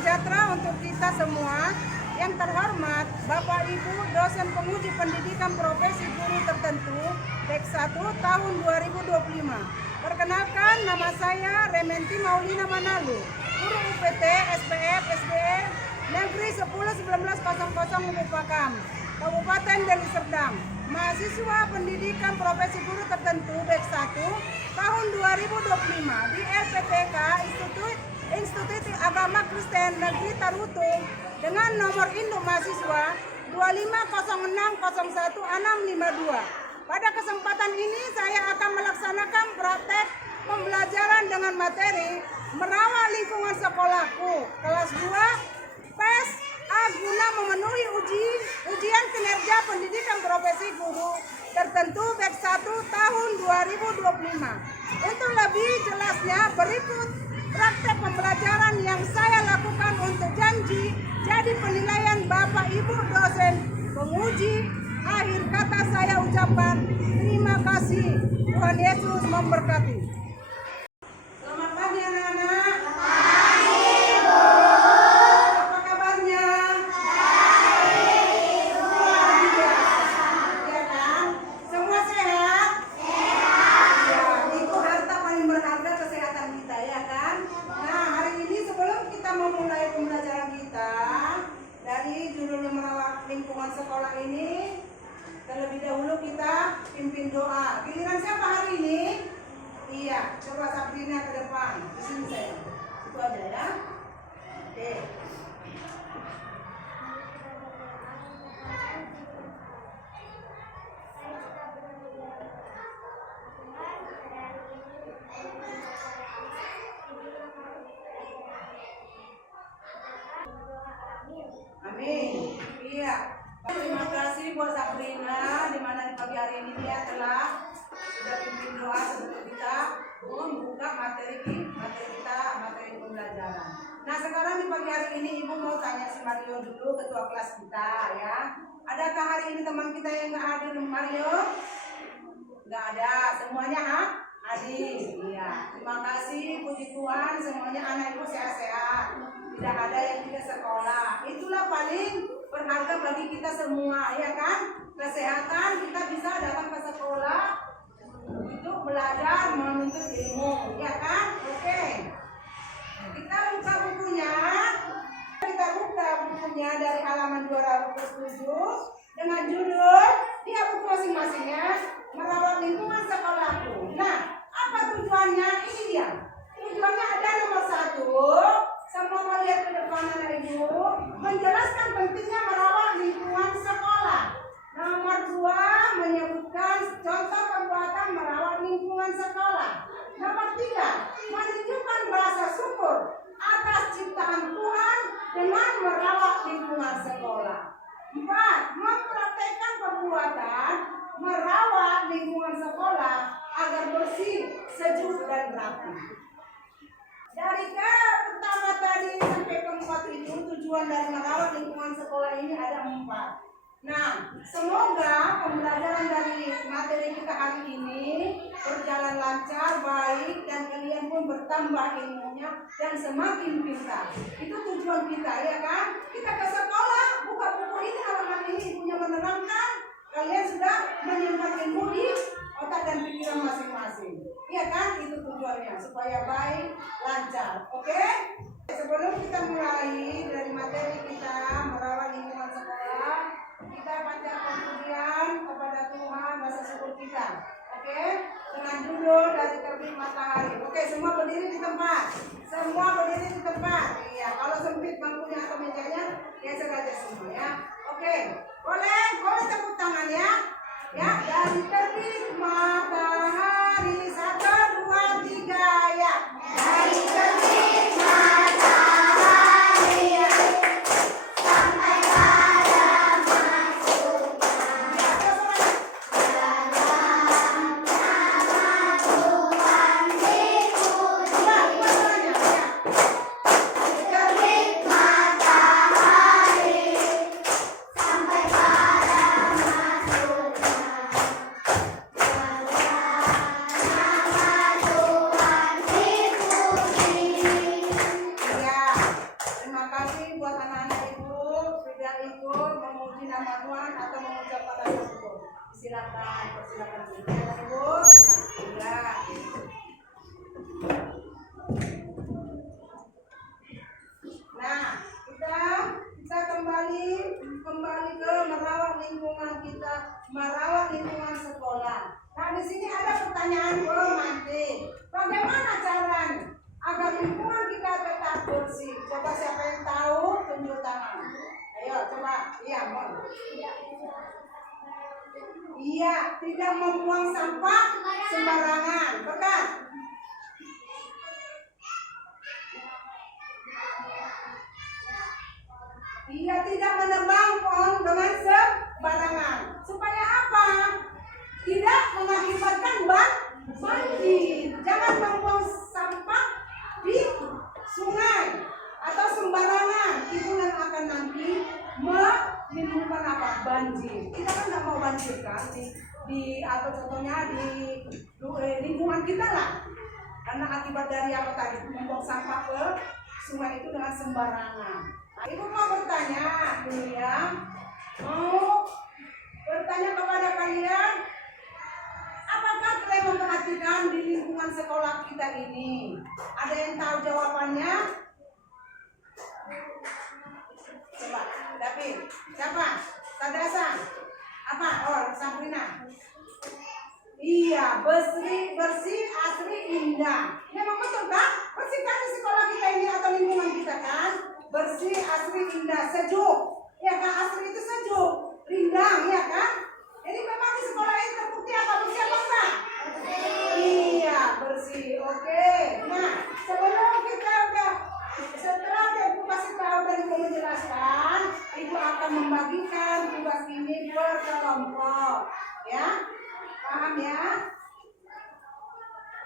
sejahtera untuk kita semua. Yang terhormat Bapak Ibu dosen penguji pendidikan profesi guru tertentu PEK 1 tahun 2025. Perkenalkan, nama saya Rementi Maulina Manalu, guru UPT SPF SDE Negeri 10-1900 Lubukpakam, Kabupaten Deli Serdang. Mahasiswa pendidikan profesi guru tertentu PEK 1 tahun 2025 di LPTK Institut Agama Kristen Negeri Tarutung dengan nomor induk mahasiswa 250601652. Pada kesempatan ini saya akan melaksanakan praktek pembelajaran dengan materi merawat lingkungan sekolahku kelas 2 PES A guna memenuhi ujian kinerja pendidikan profesi guru tertentu PEK 1 tahun 2025. Untuk lebih jelasnya berikut praktek pembelajaran yang saya lakukan untuk janji jadi penilaian Bapak Ibu dosen penguji. Akhir kata saya ucapkan terima kasih. Tuhan Yesus memberkati. Selamat pagi anak-anak. Apa kabarnya? Ya kan? Semua sehat? Ya, itu harta paling berharga, kesehatan kita, ya kan? Nah, hari ini sebelum kita memulai pembelajaran kita dari judul merawat lingkungan sekolah ini, terlebih dahulu kita pimpin doa. Giliran siapa hari ini? Iya, coba Sabrina ke depan. Di sini saya. Itu aja ya. Oke. Amin. Iya. Terima kasih buat Sabrina, di mana di pagi hari ini dia telah sudah pimpin doa sebelum kita membuka materi pembelajaran. Nah, sekarang di pagi hari ini Ibu mau tanya si Mario dulu, ketua kelas kita ya. Adakah hari ini teman kita yang nggak hadir, Mario? Nggak ada, semuanya hadir. Iya. Terima kasih, puji Tuhan, semuanya anak Ibu sehat-sehat. Tidak ada yang tidak sekolah. Itulah paling berharga bagi kita semua, ya kan? Kesehatan, kita bisa datang ke sekolah untuk belajar menuntut ilmu, ya kan? Oke. Kita buka bukunya. Kita buka bukunya dari halaman 207 dengan judul dia buku masing-masingnya merawat lingkungan sekolahku. Nah, apa tujuannya? Ini dia. Tujuannya ada nomor 1. Semua mau lihat ke depan anak Ibu, menjelaskan pentingnya merawat lingkungan sekolah. Nomor 2 menyebutkan contoh perbuatan merawat lingkungan sekolah. Nomor 3 menunjukkan rasa syukur atas ciptaan Tuhan dengan merawat lingkungan sekolah. 4 mempraktekkan perbuatan merawat lingkungan sekolah agar bersih, sejuk dan rapi. Dari pertama tadi sampai keempat itu tujuan dari merawat lingkungan sekolah ini ada 4. Nah, semoga pembelajaran dari materi kita hari ini berjalan lancar, baik, dan kalian pun bertambah ilmunya dan semakin pintar. Itu tujuan kita, ya kan? Kita ke sekolah, buka buku ini, halaman ini ibunya menerangkan, kalian sudah menyimpan ilmu di otak dan pikiran masing-masing. Iya kan? Itu tujuannya supaya baik, lancar. Oke? Sebelum kita mulai dari materi kita merawat lingkungan sekolah, kita panjatkan pujian kepada Tuhan, rasa syukur kita. Oke? Dengan judul dari terbit matahari. Oke, semua berdiri di tempat. Semua berdiri di tempat. Iya, kalau sempit bangkunya atau mejanya, geser aja semua ya. Oke. Boleh tepuk tangan ya. Ya, dari terbit matahari 1, 2, 3 ya. Dari terbit matahari pertanyaan pemantik. Bagaimana caranya agar lingkungan kita tetap bersih? Coba siapa yang tahu tunjuk tangan. Ayo coba. Iya, Mon. Iya, tidak membuang sampah sembarangan. Betul. Iya, tidak menebang pohon dengan sembarangan. Supaya apa? Tidak mengakibatkan banjir. Jangan membuang sampah di sungai atau sembarangan. Itu yang akan nanti menimbulkan apa? Banjir. Kita kan nggak mau banjir kan atau contohnya di lingkungan kita lah. Karena akibat dari apa tadi? Membuang sampah ke sungai itu dengan sembarangan. Ibu mau bertanya dulu ya. Mau bertanya kepada kalian, apakah kalian memperhatikan di lingkungan sekolah kita ini? Ada yang tahu jawabannya? Coba, David. Siapa? Sadasa. Apa? Oh, Sabrina. Iya, bersih, asri, indah. Memang betul kan? Bersih kan di sekolah kita ini atau lingkungan kita kan? Bersih, asri, indah, sejuk. Ya kan, asri itu sejuk, rindang, ya kan? Jadi memang di sekolah ini terbukti apa? Bersih apa enggak? Iya, bersih. Oke. Nah, sebelum kita setelah Ibu kasih tahu dan Ibu menjelaskan, Ibu akan membagikan tugas ini per kelompok. Ya, paham ya?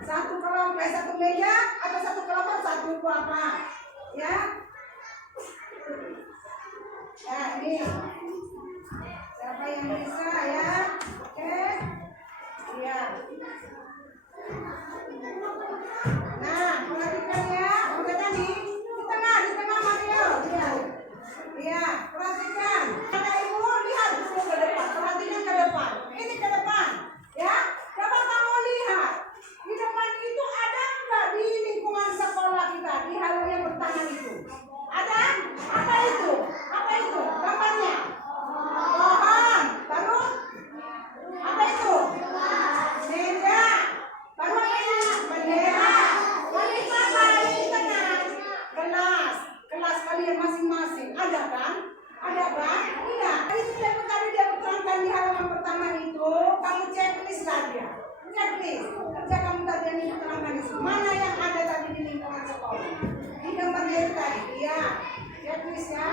Satu kelompok, satu meja atau satu kelompok satu buku apa? Ya. Ya, ini siapa yang bisa ya? Oke. Iya. Nah, perhatikan ya. Udah tadi di tengah Mario. Iya. Iya, perhatikan. Ada ibu lihat dulu ke depan. Perhatikan ke depan. Ini ke depan. Ya. Coba kamu lihat. Di depan itu ada enggak di lingkungan sekolah kita di halaman yang bertahan itu? Ada? Apa itu? Apa itu? Gambarnya? Pohon. Baru? Apa itu? Meja. Baru apa ini? Bendera. Wanita di tengah. Kelas kalian masing-masing. Ada kan? Ada kan? Iya. Itu tadi dia terangkan di halaman pertama itu. Kamu checklist saja. Checklist. Kerja kamu tadi yang diterangkan itu. Mana yang ada tadi di lingkungan sekolah? Di gambar itu tadi. Iya. Checklist ya.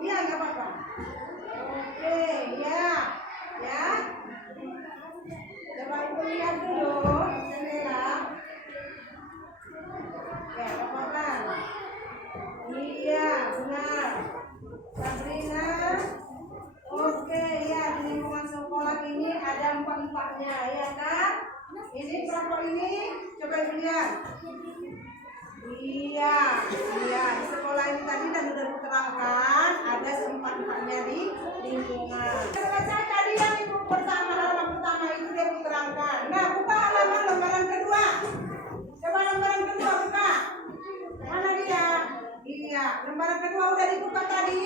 Iya, nggak apa-apa. Oke, ya. Ya. Coba Ibu lihat dulu jendela. Ya, apa-apa. Iya, benar. Sabrina. Oke, ya, di lingkungan sekolah ini ada empat-empatnya, ya kan? Ini kelompok ini, coba Ibu lihat. Iya, di sekolah ini tadi dan sudah diterangkan ada empat-empatnya di lingkungan. Selesai tadi yang Ibu halaman pertama itu dia diterangkan. Nah, buka halaman lembaran kedua. Coba lembaran kedua buka. Mana dia? Iya, lembaran kedua udah dibuka tadi.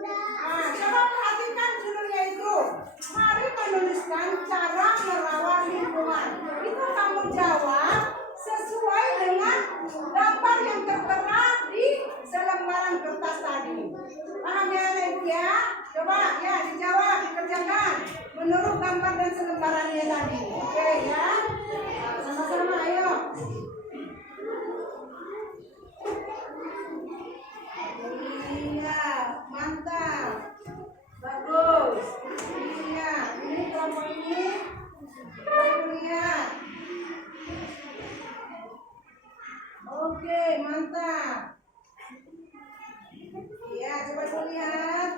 Nah, coba perhatikan judulnya itu. Mari menuliskan cara merawat lingkungan. Itu kamu jawab sesuai dengan gambar yang tertera di selembaran kertas tadi. Paham ya Ibu ya? Coba ya dijawab, dikerjakan menurut gambar dan selembarannya tadi. Oke ya? Nah, sama-sama ayo. Iya, mantap. Bagus. Iya, ini kelompok ini. Lihat. Oke, mantap. Ya, coba lihat.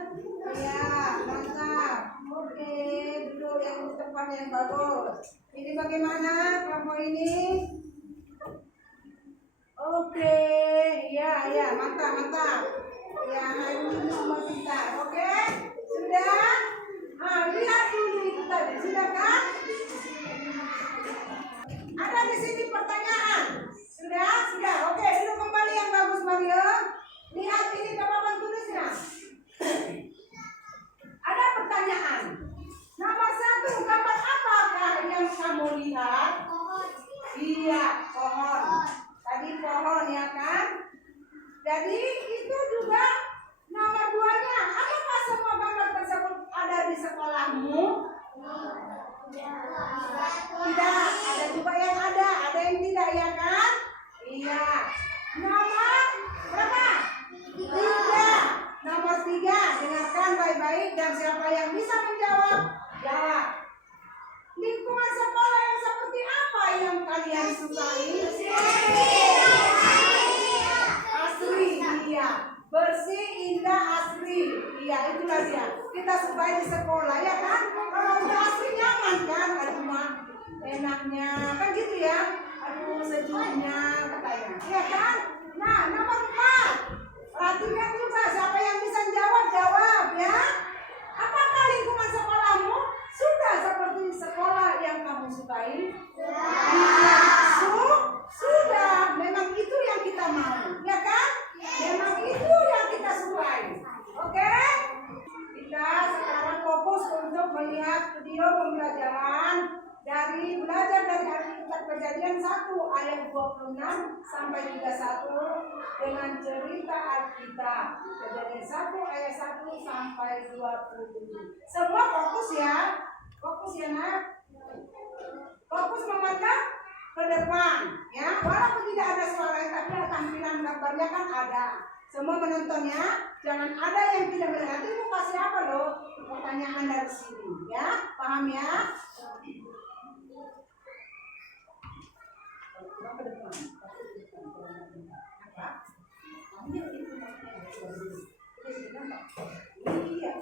Ya, mantap. Oke, duduk yang di tempat yang bagus. Ini bagaimana kelompok ini? Oke, ya, mantap. Ya, ini semua pintar. Oke, sudah? Lihat dulu itu tadi, sudah kan? Ada di sini pertanyaan. Sudah. Oke, duduk kembali yang bagus Mario. Lihat ini papan tulisnya. Ada pertanyaan. Nomor 1, gambar apa Jadi itu juga nomor 2-nya. Apakah semua gambar tersebut ada di sekolahmu? Tidak, ada juga yang ada yang tidak, ya kan? Iya. Nomor berapa? 3. Nomor 3, dengarkan baik-baik dan siapa yang bisa menjawab, jawab. Lingkungan sekolah yang seperti apa yang kalian sukai? Asri, iya. Bersih, indah, asri. Iya, itulah dia. Kita sukai di sekolah, ya kan? Kalau udah asri nyaman kan? Aduh, mah enaknya. Kan gitu ya? Aduh, sejuknya katanya. Ya kan? Nah, nomor 4. Perhatikan juga siapa yang bisa jawab ya. Apakah lingkungan sekolahmu sudah seperti sekolah yang kamu sukai? Iya, sudah. Memang itu yang kita mau, ya kan? Memang itu yang kita sukai. Oke? Kita sekarang fokus untuk melihat video pembelajaran dari belajar dari Alkitab Kejadian 1 ayat 26 sampai 31 dengan cerita Alkitab. Kejadian 1 ayat 1 sampai 27. Semua fokus ya. Fokus ya, Nak. Fokus memandang ke depan ya. Walaupun tidak ada suara tapi tampilan gambarnya kan ada. Semua menontonnya. Jangan ada yang tidak melihat. Itu kasih apa loh? Pertanyaan dari sini ya. Paham ya? Ke depan. Iya.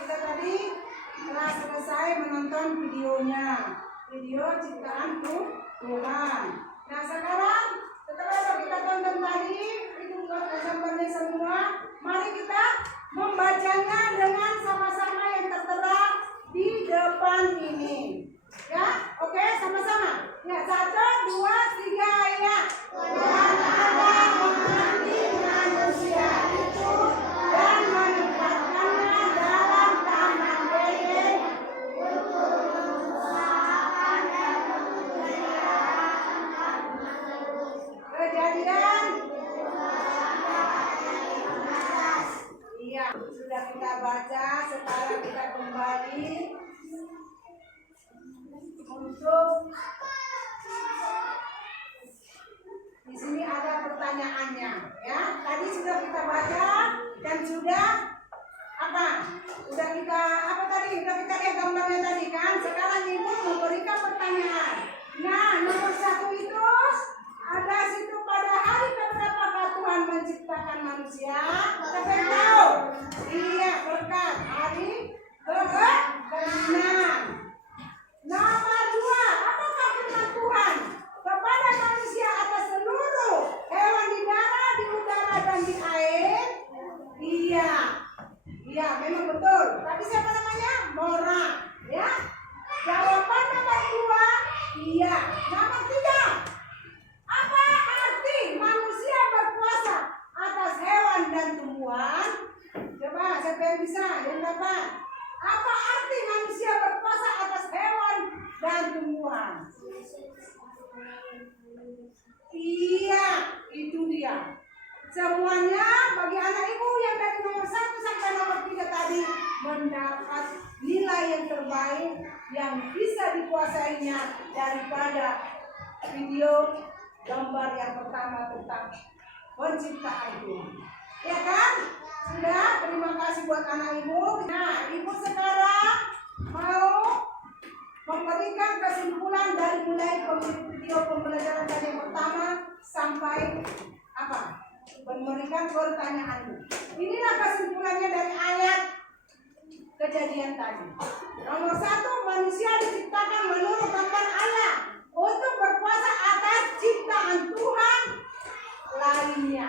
Kita tadi telah selesai menonton videonya, video ciptaan Tuhan. Nah sekarang setelah kita tonton tadi itu gambarnya semua, mari kita membacanya dengan sama-sama yang tertera di depan ini. Ya, oke, sama-sama. Ya, 1, 2, 3, ya. Tuhan Allah mengambil manusia itu dan menempatkannya dalam taman Eden untuk mengusahakan dan memelihara. Kejadian. Iya, sudah kita baca. Sekarang kita kembali untuk di sini ada pertanyaannya, ya. Tadi sudah kita baca dan sudah apa? Sudah kita apa tadi? Sudah kita lihat gambarnya tadi kan. Sekarang Ibu memberikan pertanyaan. Nah, nomor 1 itu ada situ pada hari keberapakah Tuhan menciptakan manusia? Siapa yang tahu? Iya, berkat hari ke-6. Nomor 2, apakah firman Tuhan kepada manusia atas seluruh hewan di darat, di udara dan di air? Iya, iya memang betul. Tapi siapa namanya? Mora, ya. Jawaban nomor 2, iya. Nomor 3, apa arti manusia berkuasa atas hewan dan tumbuhan? Coba siapa yang bisa yang dapat? Apa arti manusia berkuasa atas hewan dan tumbuhan? Iya, itu dia. Semuanya bagi anak ibu yang dari nomor 1 sampai nomor 3 tadi mendapat nilai yang terbaik yang bisa dikuasainya daripada video gambar yang pertama tentang penciptaan Tuhan. Ya kan? Sudah, terima kasih buat anak ibu. Nah, ibu sekarang mau memberikan kesimpulan dari mengikuti video pembelajaran dari yang pertama sampai apa? Memberikan pertanyaanmu. Inilah kesimpulannya dari ayat kejadian tadi. Nomor 1, manusia diciptakan menurut gambar Allah untuk berkuasa atas ciptaan Tuhan lainnya.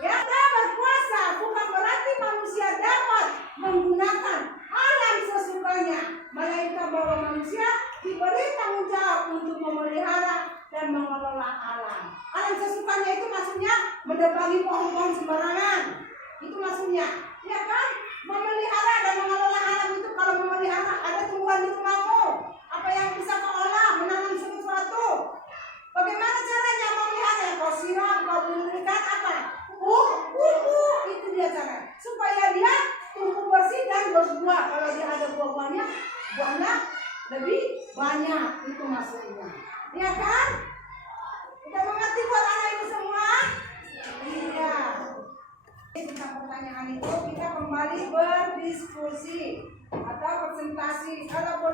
Ya, kita berkuasa bukan berarti manusia dapat menggunakan alam sesukanya, melainkan bahwa manusia diberi tanggung jawab untuk memelihara dan mengelola alam. Alam sesukanya itu maksudnya menebangi pohon-pohon sembarangan. Itu maksudnya, ya kan? Memelihara dan mengelola alam itu, kalau memelihara ada tumbuhan di rumahmu, apa yang bisa kau olah, menanam sesuatu. Bagaimana caranya memelihara? Kau siram, kau berikan apa? Pupuk, itu dia cara. Supaya dia tumbuh bersih dan berbuah. Kalau dia ada buah-buahnya, buahnya lebih banyak. Itu maksudnya. Ya kan? Kita mengerti buat anak itu semua? Iya. Tentang pertanyaan itu kita kembali berdiskusi atau presentasi. Kalau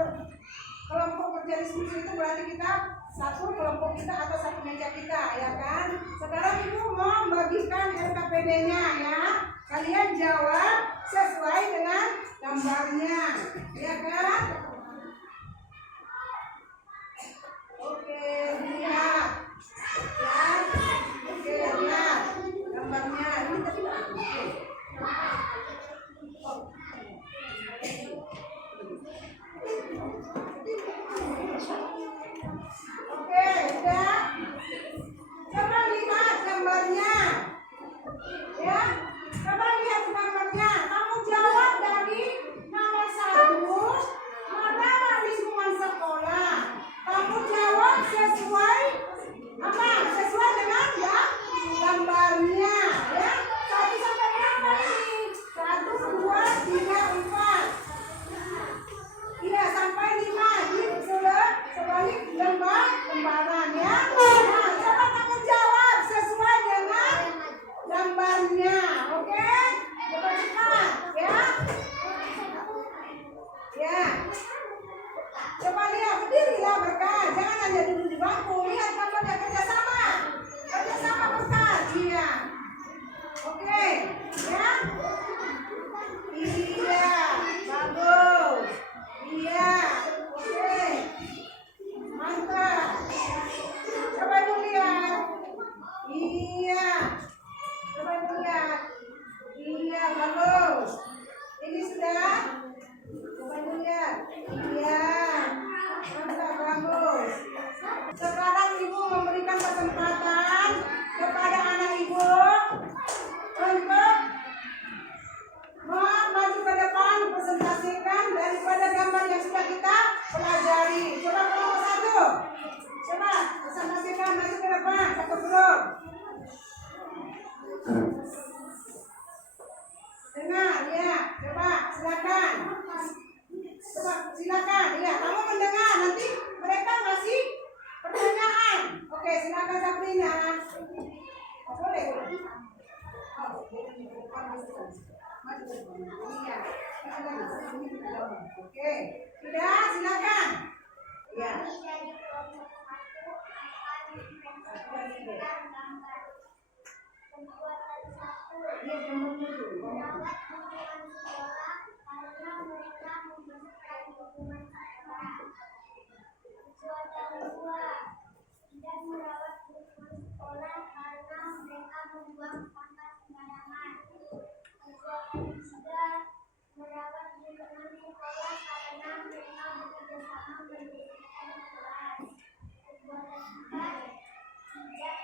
kelompok kerja diskusi itu berarti kita satu kelompok kita atau satu meja kita, ya kan? Sekarang ibu mau membagikan RKPD-nya ya. Kalian jawab sesuai dengan gambarnya, ya kan? Oke, lihat. Ya. Oke, lihat gambarnya. Ini tadi Oke, udah. Coba lihat gambarnya. Ya, coba lihat gambarnya. Kamu jawab dari nomor 1, mana lingkungan sekolah. Kamu jawab sesuai apa? Sesuai dengan ya gambarnya. Ya, 1 sampai berapa ini? 1, 2, 3, 4. Iya, sampai 5. Ini sebalik lembaran ya. Nah, coba kamu jawab sesuai dengan gambarnya. Oke? Coba cepat ya. Ya. Coba lihat, berdirilah Berkat. Jangan hanya duduk di bangku. Lihat gambarnya, kerjasama. Kerjasama Berkat. Iya. Oke. Ya. Iya. Bagus. Iya. Oke. Mantap. Coba ibu lihat. Iya. Coba ibu lihat. Iya, bagus. Ini sudah. Coba ibu lihat. Iya. Mantap, bagus. Sekarang ibu memberikan kesempatan kepada anak ibu untuk maju ke depan, presentasikan daripada gambar yang sudah kita pelajari. Coba kelompok 1. Coba presentasikan, maju ke depan, satu grup. Dengar, ya. Coba silakan. Coba silakan. Ya, kamu mendengar. Nanti mereka ngasih pertanyaan. Oke, silakan Sabrina. Oh, boleh. Iya. Oke, sudah silakan. Ya. Tidak merawat lingkungan sekolah karena mereka membuang sampah sembarangan. Juga merawat lingkungan sekolah karena mereka bekerja sama membersihkan kelas. Tidak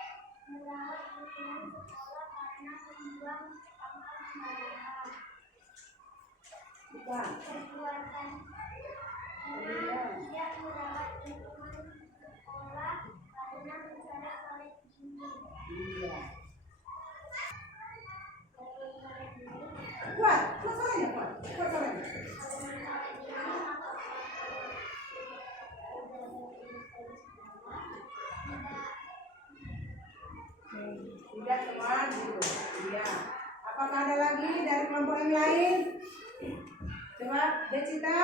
merawat lingkungan sekolah karena membuang sampah sembarangan. Perbuatan tidak merawat lingkungan sekolah karena bicara soleh ini. Kuat, suaranya kuat. Kuat suaranya. Tidak teman gitu. Iya. Apakah ada lagi dari kelompok yang lain? Coba, Decita.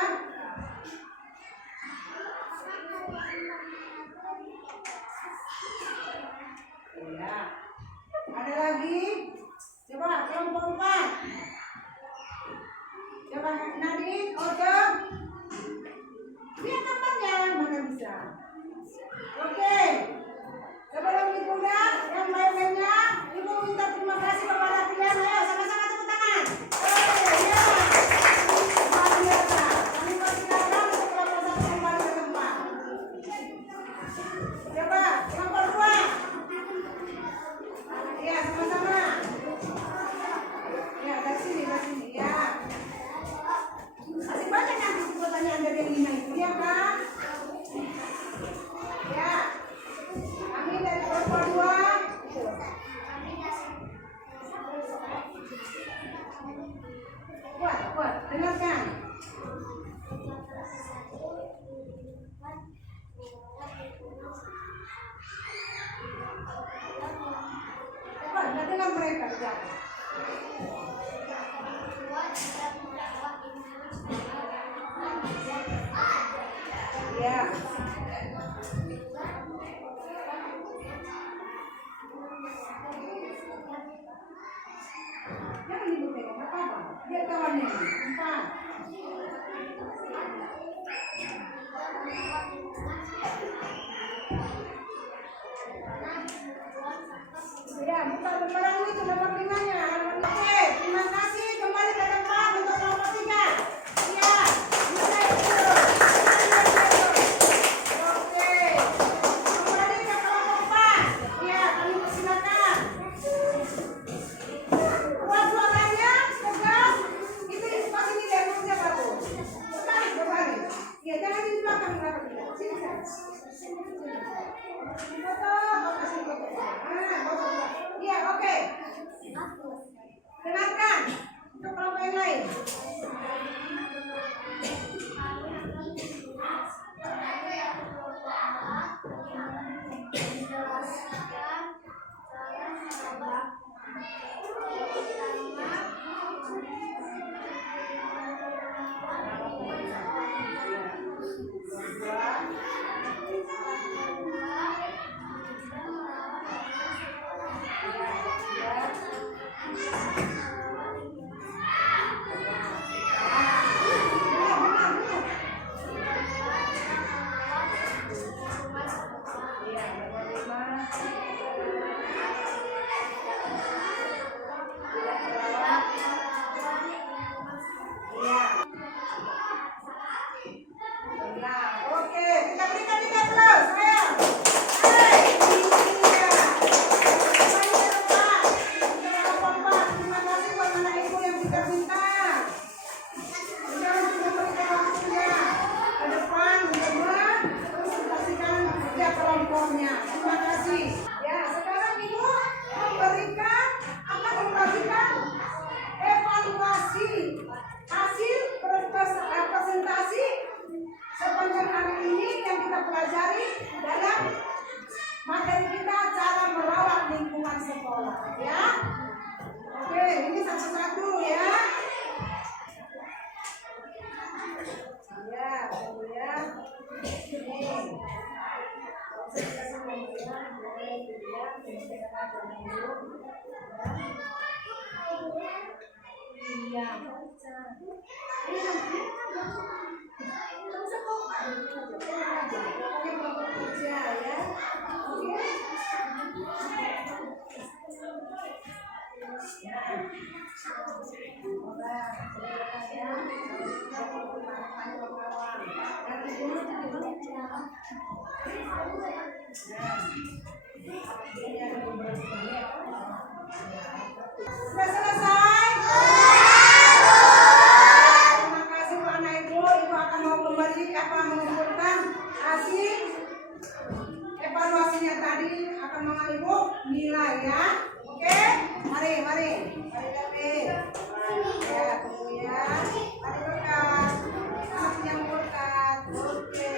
Ya. Ada lagi? Coba kelompok 4. Coba Nadine, Odo. Lihat gambarnya, mana bisa. Oke. Sebelum dibuka, yang lainnya, Ibu minta terima kasih kepada kalian. Ayo sama-sama tepuk tangan. Ya. Luar biasa. Kami persilakan untuk kelompok 1 kembali ke tempat. Coba kelompok 2. Ya, sama-sama. Ya, dari sini, ya. Masih banyak yang pertanyaan dari yang 5 itu, ya kan? Ya. Kami dari kelompok 2. Kuat, dengarkan. Coba, nggak dengar mereka, ya. Ya. Jangan ibu pegang, nggak apa-apa. Lihat kawannya. 4. Ya, buka lembaran itu nomor 5-nya. Oke, terima kasih. Kembali ke tempat untuk nomor 3. Ya, mulai itu. Oke, kembali ke kelompok 4. Ya, kami persilakan. Buat suaranya, tegas. Itu pas ini dia kerja baru. Berbalik. Ya, jangan di belakang. Sini, sini. Foto, kasih foto. Iya, oke. Dengarkan untuk kelompok yang lain. Terima kasih. Ya, sekarang Ibu akan membagikan evaluasi hasil presentasi sepanjang hari ini yang kita pelajari dalam materi kita cara merawat lingkungan sekolah. Ya, oke, ini satu-satu ya. Ya, kemudian ini. Sudah selesai? Terima kasih Bu anak Ibu. Ibu akan mau kembali mengumpulkan hasil evaluasinya tadi, akan mengambil Ibu nilai ya. Oke? Mari David. Ya, kemudian mari berkat. Anak yang berkat. Oke.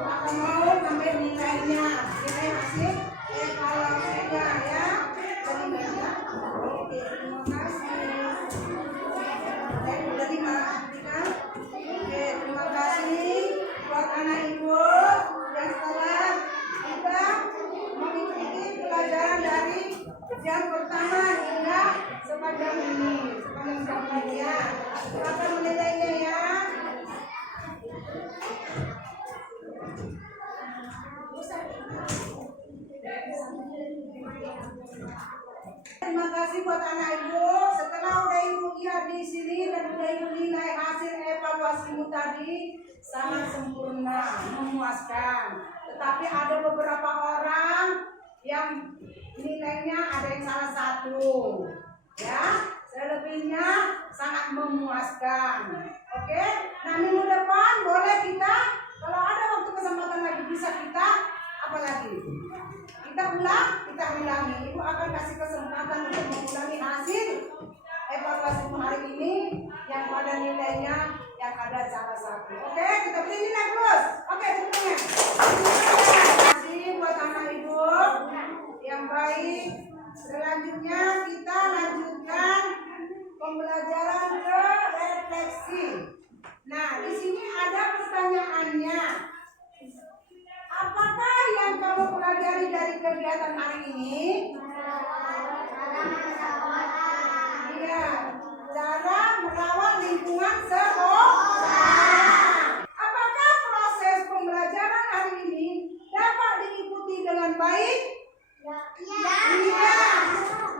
Akan mau ambil nilainya, nilai hasil evaluasinya ya. Jadi banyak. Oke, terima kasih. Udah 5 kan? Oke, terima kasih. Silakan menilainya ya. Terima kasih buat anak ibu. Setelah udah ibu lihat di sini dan udah ibu nilai hasil evaluasimu tadi sangat sempurna, memuaskan. Tetapi ada beberapa orang yang nilainya ada yang salah satu, ya. Selebihnya sangat memuaskan. Oke, nah minggu depan boleh kita, kalau ada waktu kesempatan lagi bisa kita apa lagi? Kita ulangi. Ibu akan kasih kesempatan untuk mengulangi hasil evaluasi hari ini yang pada nilainya yang ada salah satu. Oke, kita beri nilai terus. Oke, teman-teman. Terima kasih buat anak ibu yang baik. Selanjutnya kita lanjutkan pembelajaran ke refleksi. Nah, di sini ada pertanyaannya. Apakah yang kamu pelajari dari kegiatan hari ini? Iya, cara merawat lingkungan sekolah. Apakah proses pembelajaran hari ini dapat diikuti dengan baik?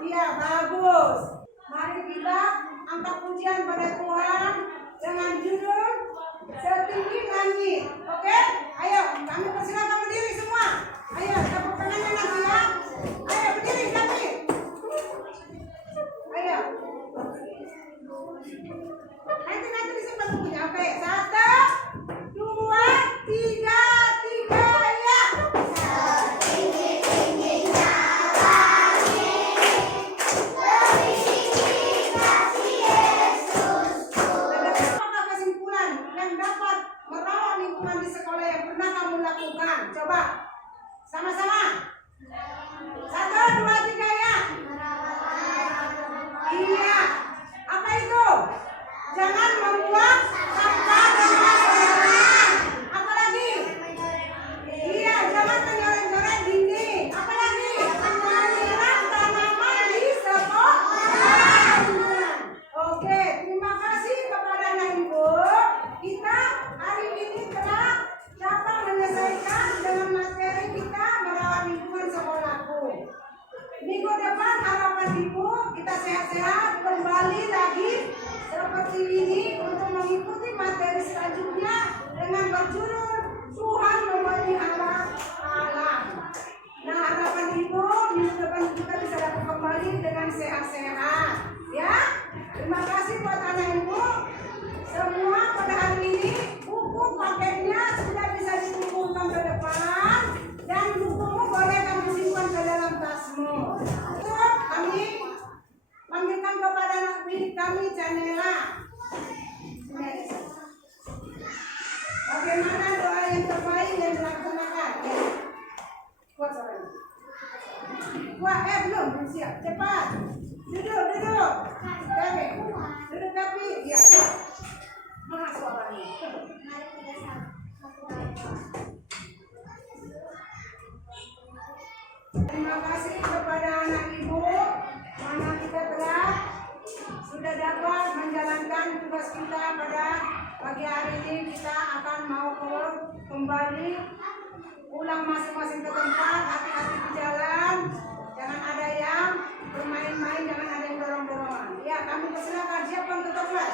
Iya, bagus. Mari kita angkat pujian pada Tuhan dengan judul Setinggi Langit. Oke? Ayo, kami persilakan berdiri semua. Ayo, tepuk tangannya nanti ya. Ayo, berdiri kami. Ayo. Nanti disimpan bukunya. Oke, 1, 2, 3, ya. Apakah kesimpulan yang dapat merawat lingkungan di sekolah yang pernah kamu lakukan? Coba sama-sama. 1, 2, 3 ya. Iya. Apa itu? Jangan membuang sampah dengan sembarangan. Apa lagi? Iya, jangan menyoret-nyoret dinding. Apa lagi? Menyiram tanaman di sekolah. Oke, terima kasih kepada anak ibu. Kita hari ini telah dapat menyelesaikan dengan materi kita merawat lingkungan sekolahku. Minggu depan harapan ibu kita sehat-sehat kembali lagi seperti ini untuk mengikuti materi selanjutnya dengan berjudul Tuhan memelihara alam. Nah, harapan ibu minggu depan kita bisa dapat kembali dengan sehat-sehat, ya. Terima kasih buat anak ibu semua pada hari ini. Buku paketnya sudah bisa dikumpulkan ke depan dan bukumu boleh kamu simpan ke dalam tasmu. Untuk kami panggilkan kepada anak didik kami Janela. Bagaimana doa yang terbaik yang dilaksanakan? Ya. Kuat suaranya. Wah, belum siap. Cepat. Duduk. Oke. Duduk tapi. Ya. Mana suaranya? Terima kasih kepada anak ibu. Mana kita telah sudah dapat menjalankan tugas kita pada pagi hari ini. Kita akan mau kembali pulang masing-masing ke tempat. Hati-hati di jalan. Jangan ada yang bermain-main, jangan ada yang dorong-dorongan. Ya, kami persilakan siapa untuk kelas.